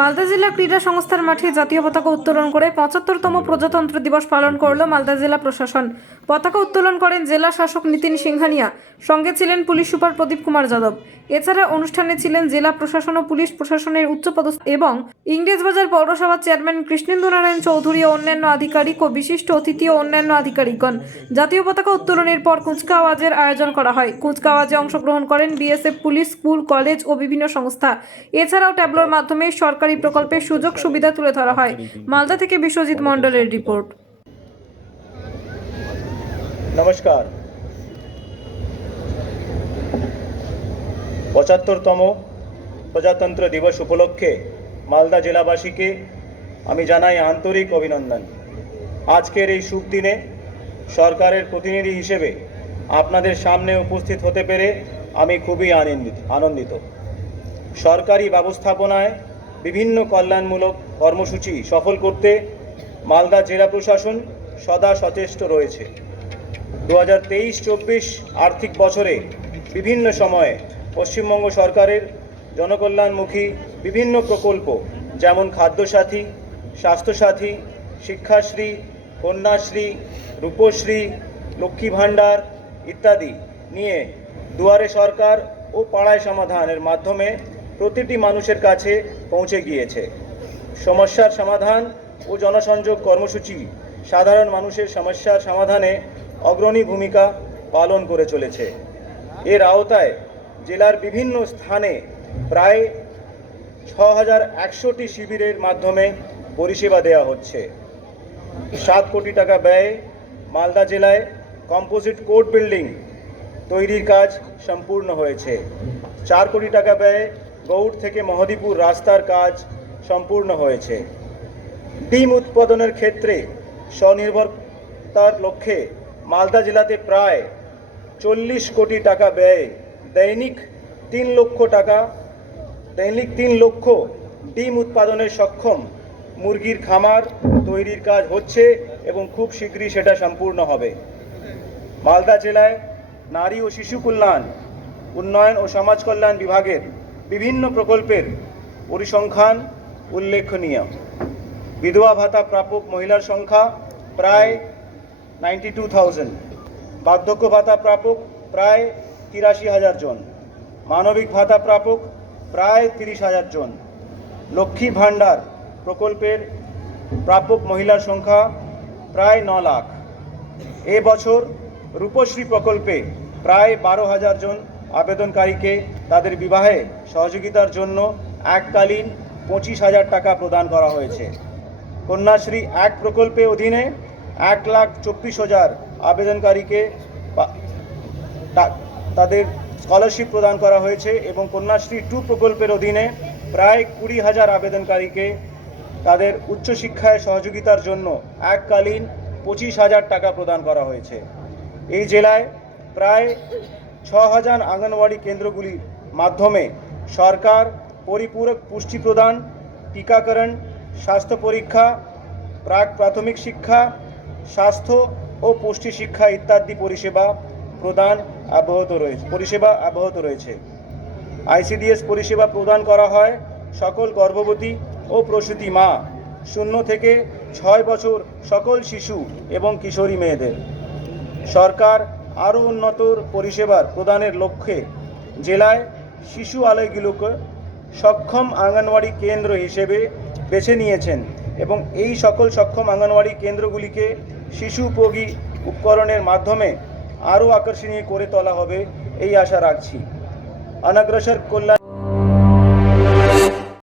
মালদা জেলা ক্রীড়া সংস্থার মাঠে জাতীয় পতাকা উত্তোলন করে পঁচাত্তরতম প্রজাতন্ত্র দিবস পালন করল মালদা জেলা প্রশাসন। পতাকা উত্তোলন করেন জেলা শাসক নীতিন সিংহানিয়া, সঙ্গে ছিলেন পুলিশ সুপার প্রদীপ কুমার যাদব। এছাড়া অনুষ্ঠানে ছিলেন জেলা প্রশাসন ও পুলিশ প্রশাসনের উচ্চপদস্থ এবং ইংরেজবাজার পৌরসভার চেয়ারম্যান কৃষ্ণেন্দু নারায়ণ চৌধুরী ও অন্যান্য আধিকারিক ও বিশিষ্ট অতিথি ও অন্যান্য আধিকারিকগণ। জাতীয় পতাকা উত্তোলনের পর কুচকাওয়াজের আয়োজন করা হয়। কুচকাওয়াজে অংশগ্রহণ করেন বিএসএফ পুলিশ, স্কুল, কলেজ ও বিভিন্ন সংস্থা। এছাড়াও ট্যাবলোর মাধ্যমে সরকারি প্রকল্পের সুযোগ সুবিধা তুলে ধরা হয়। মালদা থেকে বিশ্বজিৎ মণ্ডলের রিপোর্ট। নমস্কার। পঁচাত্তরতম প্রজাতন্ত্র দিবস উপলক্ষে মালদা জেলাবাসীকে আমি জানাই আন্তরিক অভিনন্দন। আজকের এই শুভ দিনে সরকারের প্রতিনিধি হিসেবে আপনাদের সামনে উপস্থিত হতে পেরে আমি খুবই আনন্দিত। আনন্দিত। সরকারি ব্যবস্থাপনায় বিভিন্ন কল্যাণমূলক কর্মসূচি সফল করতে মালদা জেলা প্রশাসন সদা সচেষ্ট রয়েছে। দু হাজার তেইশ চব্বিশ আর্থিক বছরে বিভিন্ন সময়ে পশ্চিমবঙ্গ সরকারের জনকল্যাণমুখী বিভিন্ন প্রকল্প যেমন খাদ্যসাথী, স্বাস্থ্যসাথী, শিক্ষাশ্রী, কন্যাশ্রী, রূপশ্রী, লক্ষ্মী ভাণ্ডার ইত্যাদি নিয়ে দুয়ারে সরকার ও পাড়ায় সমাধানের মাধ্যমে প্রতিটি মানুষের কাছে পৌঁছে গিয়েছে। সমস্যার সমাধান ও জনসংযোগ কর্মসূচি সাধারণ মানুষের সমস্যার সমাধানে অগ্রণী ভূমিকা পালন করে চলেছে। এর আওতায় জেলার বিভিন্ন স্থানে প্রায় ছ হাজার একশোটি শিবিরের মাধ্যমে পরিষেবা দেওয়া হচ্ছে। সাত কোটি টাকা ব্যয়ে মালদা জেলায় কম্পোজিট কোর্ট বিল্ডিং তৈরির কাজ সম্পূর্ণ হয়েছে। চার কোটি টাকা ব্যয়ে গৌড় থেকে মহদীপুর রাস্তার কাজ সম্পূর্ণ হয়েছে। ডিম উৎপাদনের ক্ষেত্রে স্বনির্ভরতার লক্ষ্যে মালদা জেলাতে প্রায় চল্লিশ কোটি টাকা ব্যয়ে দৈনিক তিন লক্ষ টাকা, দৈনিক তিন লক্ষ ডিম উৎপাদনের সক্ষম মুরগির খামার তৈরির কাজ হচ্ছে এবং খুব শীঘ্রই সেটা সম্পূর্ণ হবে। মালদা জেলায় নারী ও শিশু কল্যাণ, উন্নয়ন ও সমাজ কল্যাণ বিভাগের বিভিন্ন প্রকল্পের পরিসংখ্যান উল্লেখনীয়। বিধবা ভাতা প্রাপক মহিলার সংখ্যা প্রায় নাইনটি টু থাউজেন্ড বার্ধক্য ভাতা প্রাপক প্রায় তিরাশি হাজার জন। মানবিক ভাতা প্রাপক প্রায় তিরিশ হাজার জন। লক্ষ্মী ভাণ্ডার প্রকল্পের প্রাপক মহিলার সংখ্যা প্রায় ন লাখ। এ বছর রূপশ্রী প্রকল্পে প্রায় বারো হাজার জন আবেদনকারীকে তাদের বিবাহে সহযোগিতার জন্য এককালীন পঁচিশ হাজার টাকা প্রদান করা হয়েছে। কন্যাশ্রী এক প্রকল্পে অধীনে এক লাখ চব্বিশ হাজার আবেদনকারীকে তাদের স্কলারশিপ প্রদান করা হয়েছে এবং কন্যাশ্রী টু প্রকল্পের অধীনে প্রায় কুড়ি হাজার আবেদনকারীকে তাদের উচ্চশিক্ষায় সহযোগিতার জন্য এককালীন পঁচিশ হাজার টাকা প্রদান করা হয়েছে। এই জেলায় প্রায় ছ হাজার আঙ্গনওয়াড়ি কেন্দ্রগুলির মাধ্যমে সরকার পরিপূরক পুষ্টি প্রদান, টিকাকরণ, স্বাস্থ্য পরীক্ষা, প্রাক প্রাথমিক শিক্ষা, স্বাস্থ্য ও পুষ্টি শিক্ষা ইত্যাদি পরিষেবা প্রদান অব্যাহত রয়েছে, পরিষেবা অব্যাহত রয়েছে। আইসিডিএস পরিষেবা প্রদান করা হয় সকল গর্ভবতী ও প্রসূতি মা, শূন্য থেকে ছয় বছর সকল শিশু এবং কিশোরী মেয়েদের। সরকার আরও উন্নত পরিষেবার প্রদানের লক্ষ্যে জেলায় শিশু আলয়গুলোকে সক্ষম আঙ্গনওয়াড়ি কেন্দ্র হিসেবে বেছে নিয়েছেন এবং এই সকল সক্ষম আঙ্গনওয়াড়ি কেন্দ্রগুলিকে শিশু উপযোগী উপকরণের মাধ্যমে আরও আকর্ষণীয় করে তোলা হবে, এই আশা রাখছি। অনগ্রসর কল্যাণ